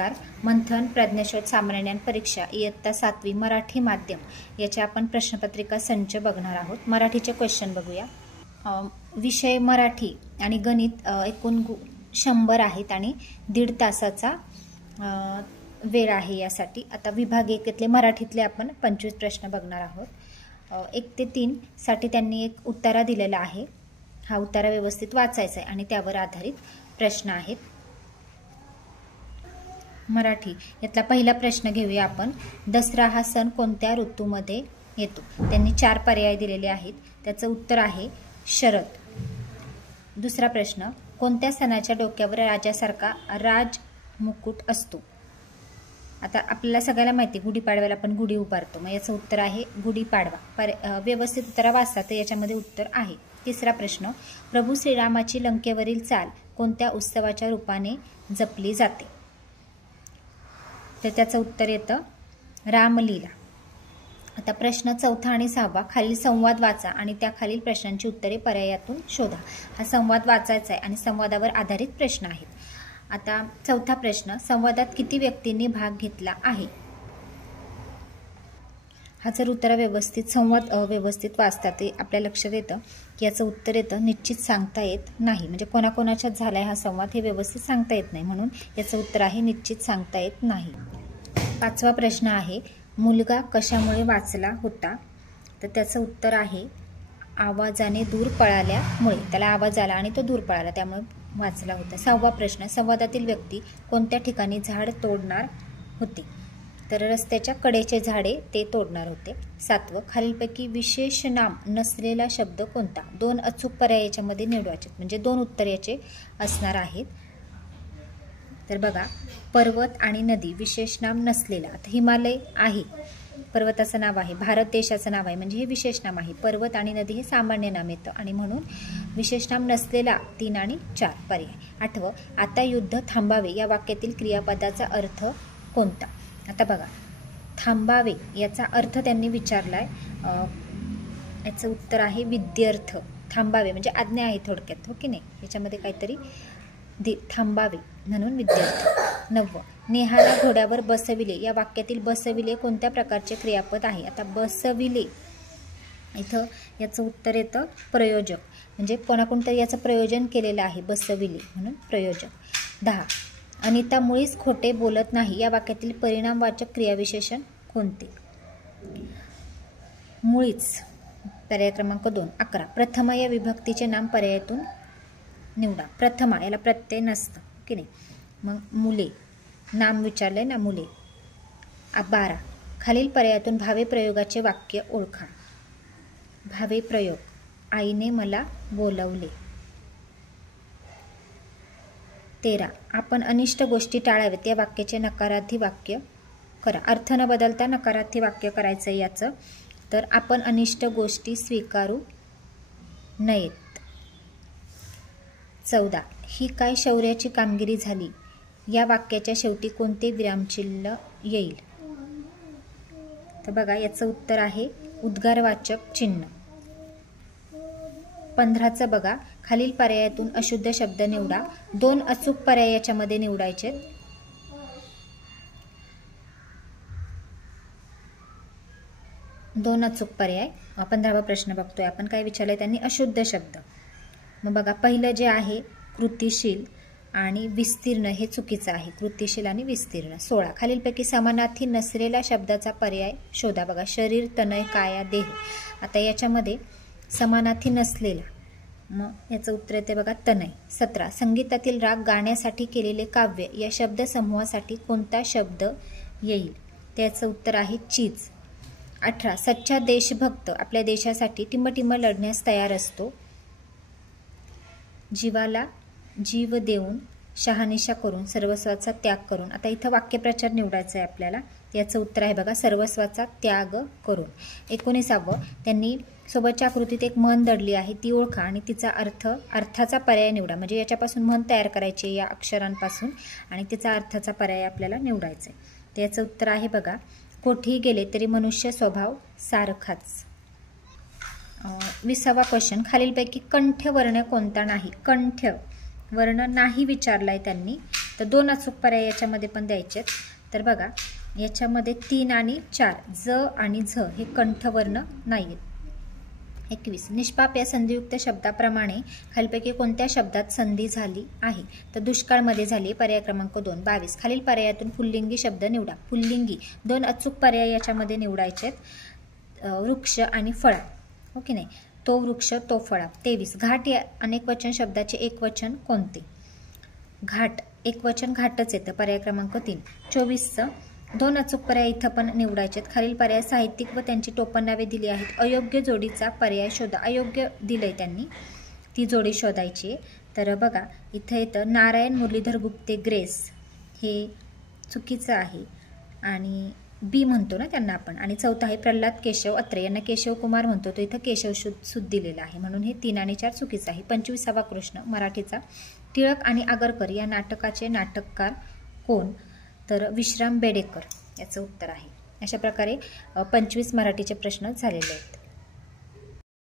नमस्कार. मंथन प्रज्ञाशोध सामान्य ज्ञान परीक्षा इयत्ता 7वी मराठी माध्यम याच्या आपण प्रश्नपत्रिका संच बघणार आहोत. मराठीचे क्वेश्चन बघूया. विषय मराठी आणि गणित एकूण 100 आहेत आणि 1.5 तासाचा वेळ आहे यासाठी. आता विभाग 1 मराठीतले आपण 25 प्रश्न बघणार आहोत. 1 ते 3 साठी त्यांनी एक उत्तरा दिलेला आहे. हा उत्तरा व्यवस्थित वाचायचा आहे आणि त्यावर आधारित प्रश्न आहेत. मराठी यातला पहिला प्रश्न घेऊया आपण. दसरा हा सण कोणत्या ऋतूमध्ये येतो? त्यांनी 4 पर्याय दिलेले आहेत. त्याचं उत्तर आहे शरद. दुसरा प्रश्न, कोणत्या सणाच्या डोक्यावर राजासारखा राज मुकुट असतो? आता आपल्याला सगळ्याला माहिती गुढीपाडव्याला आपण गुढी उभारतो, मग याचं उत्तर आहे गुढीपाडवा. व्यवस्थित उत्तर वाचता तर याच्यामध्ये उत्तर आहे. तिसरा प्रश्न, प्रभू श्रीरामाची लंकेवरील चाल कोणत्या उत्सवाच्या रूपाने जपली जाते? तर त्याचं उत्तर येतं रामलीला. आता प्रश्न 4 आणि 6 खालील संवाद वाचा आणि त्या खालील प्रश्नांची उत्तरे पर्यायातून शोधा. हा संवाद वाचायचा आहे आणि संवादावर आधारित प्रश्न आहेत. आता 4था प्रश्न, संवादात किती व्यक्तींनी भाग घेतला आहे? हा जर उत्तर संवाद व्यवस्थित वाचता ते आपल्या लक्षात येतं की याचं उत्तर येतं निश्चित सांगता येत नाही. म्हणजे कोणाकोणाच्यात झालाय हा संवाद हे व्यवस्थित सांगता येत नाही, म्हणून याचं उत्तर आहे निश्चित सांगता येत नाही. 5वा प्रश्न आहे, मुलगा कशामुळे वाचला होता? तर त्याचं उत्तर आहे आवाजाने दूर पळाल्यामुळे. त्याला आवाज आला आणि तो दूर पळाला, त्यामुळे वाचला होता. 6वा प्रश्न, संवादातील व्यक्ती कोणत्या ठिकाणी झाड तोडणार होते? तर रस्त्याच्या कडेचे झाडे ते तोडणार होते. 7वं, खालीलपैकी विशेष नाम नसलेला शब्द कोणता? 2 अचूक पर्याय याच्यामध्ये निवडायचे, म्हणजे 2 उत्तर याचे असणार आहेत. तर बघा, पर्वत आणि नदी विशेष नाम नसलेला. आता हिमालय आहे, पर्वताचं नाव आहे. भारत देशाचं नाव आहे, म्हणजे हे विशेष नाम आहे. पर्वत आणि नदी हे सामान्य नाम येतं आणि म्हणून विशेष नाम नसलेला 3 आणि 4 पर्याय. 8वं, आता युद्ध थांबावे या वाक्यातील क्रियापदाचा अर्थ कोणता? आता बघा, थांबावे याचा अर्थ त्यांनी विचारलाय. याचं उत्तर आहे विद्यर्थ. थांबावे म्हणजे आज्ञा आहे थोडक्यात, हो की नाही? याच्यामध्ये काहीतरी थांबावे म्हणून विद्यर्थ. 9वं, नेहाला घोड्यावर बसविले या वाक्यातील बसविले कोणत्या प्रकारचे क्रियापद आहे? आता बसविले इथं याचं उत्तर येतं प्रयोजक, म्हणजे कोणाकोणतरी याचं प्रयोजन केलेलं आहे, बसविले म्हणून प्रयोजक. 10, अनिता मुळीच खोटे बोलत नाही या वाक्यातील परिणामवाचक क्रियाविशेषण कोणते? मुळीच पर्याय क्रमांक 2. 11, प्रथमा या विभक्तीचे नाम पर्यायातून निवडा. प्रथमा याला प्रत्यय नसतं, की नाही? मग मुले नाम विचारलंय ना, मुले. 12, खालील पर्यायातून भावे प्रयोगाचे वाक्य ओळखा. भावे प्रयोग, आईने मला बोलवले. 13, आपण अनिष्ट गोष्टी टाळाव्यात या वाक्याचे नकारार्थी वाक्य करा. अर्थ न बदलता नकारार्थी वाक्य करायचं याचं. तर आपण अनिष्ट गोष्टी स्वीकारू नयेत. 14, ही काय शौर्याची कामगिरी झाली या वाक्याच्या शेवटी कोणते विरामचिन्ह येईल? तर बघा, याचं उत्तर आहे उद्गारवाचक चिन्ह. 15चं बघा, खालील पर्यायातून अशुद्ध शब्द निवडा. 2 अचूक पर्याय याच्यामध्ये निवडायचे. दोन अचूक पर्याय. 15वा प्रश्न बघतोय आपण. काय विचारलंय त्यांनी? अशुद्ध शब्द. मग बघा, पहिलं जे आहे कृतिशील आणि विस्तीर्ण हे चुकीचं आहे. कृतिशील आणि विस्तीर्ण. 16, खालीलपैकी समानार्थी नसलेला शब्दाचा पर्याय शोधा. बघा, शरीर, तनय, काया, देह. आता याच्यामध्ये समानार्थी नसलेला, मग याचं उत्तर येते बघा तनय. 17, संगीतातील राग गाण्यासाठी केलेले काव्य या शब्दसमूहासाठी कोणता शब्द येईल? त्याचं उत्तर आहे चीज. 18, सच्चा देशभक्त आपल्या देशासाठी टिंबटिंब लढण्यास तयार असतो. जीवाला जीव देऊन, शहानिशा करून, सर्वस्वाचा त्याग करून. आता इथं वाक्यप्रचार निवडायचा आहे आपल्याला. याचं उत्तर आहे बघा सर्वस्वाचा त्याग करून. 19, त्यांनी सोबतच्या आकृतीत एक म्हण दडली आहे, ती ओळखा आणि तिचा अर्थाचा पर्याय निवडा. म्हणजे याच्यापासून म्हण तयार करायची या अक्षरांपासून आणि तिचा अर्थाचा पर्याय आपल्याला निवडायचा आहे. त्याचं उत्तर आहे बघा, कोठेही गेले तरी मनुष्य स्वभाव सारखाच. 20वा क्वेश्चन, खालीलपैकी कंठ्य वर्ण कोणता नाही? कंठ्य वर्ण नाही विचारलाय त्यांनी, तर 2 अचूक पर्याय याच्यामध्ये पण द्यायचे आहेत। तर बघा याच्यामध्ये 3 आणि 4 ज आणि झ हे कंठवर्ण नाही आहेत। 21 निष्पाप या संधियुक्त शब्दाप्रमाणे खालीलपैकी कोणत्या शब्दात संधी झाली आहे? तर दुष्काळमध्ये झाली, पर्याय क्रमांक 2। 22 खालील पर्यायातून पुल्लिंगी शब्द निवडा। पुल्लिंगी 2 अचूक पर्याय याच्यामध्ये निवडायचे आहेत, वृक्ष आणि फळा, ओके नाही, तो वृक्ष तो फळा। 23 घाट या अनेकवचन शब्दाचे एकवचन कोणते? घाट एकवचन घाटच येतं, पर्याय क्रमांक 3। 24 2 अचूक पर्याय इथं पण निवडायचे आहेत। खालील पर्याय साहित्यिक व त्यांची टोपणनावे दिली आहेत, अयोग्य जोडीचा पर्याय शोधा। अयोग्य दिलंय त्यांनी, ती जोडी शोधायची। तर बघा इथं येतं नारायण मुरलीधर गुप्ते ग्रेस, हे चुकीचं आहे आणि बी म्हणतो ना त्यांना आपण। आणि 4 आहे प्रल्हाद केशव अत्रे, यांना केशव कुमार म्हणतो, तो इथं केशव सुद दिलेला आहे, म्हणून हे 3 आणि 4 चुकीचं आहे। 25 कृष्ण मराठीचा टिळक आणि आगरकर या नाटकाचे नाटककार कोण? तर विश्राम बेडेकर याचं उत्तर आहे। अशा प्रकारे 25 मराठीचे प्रश्न झालेले आहेत।